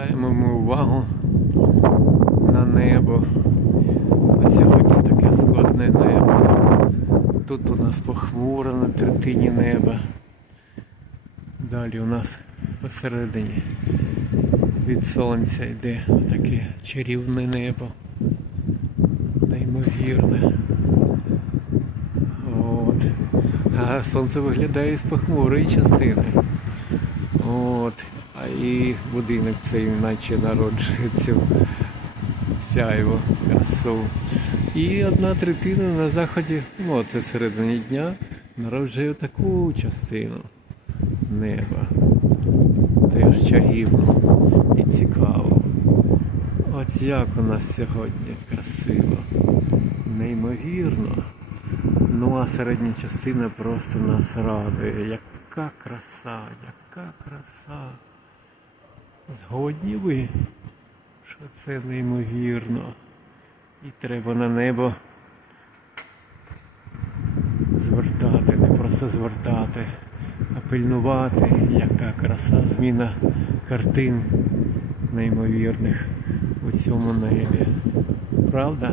Звертаємо ми увагу на небо. Сьогодні таке складне небо. Тут у нас похмуро на третині неба. Далі у нас посередині від сонця йде таке чарівне небо. Неймовірне. От. А сонце виглядає з похмурої частини. От. А і будинок цей наче народжує цю сяйву, красу. І одна третина на заході, ну це середині дня, народжує таку частину неба. Теж чарівно і цікаво. От як у нас сьогодні красиво, неймовірно. Ну а середня частина просто нас радує. Яка краса, яка краса. Згодні ви, що це неймовірно. І треба на небо звертати, не просто звертати, а пильнувати, яка краса, зміна картин неймовірних у цьому небі. Правда?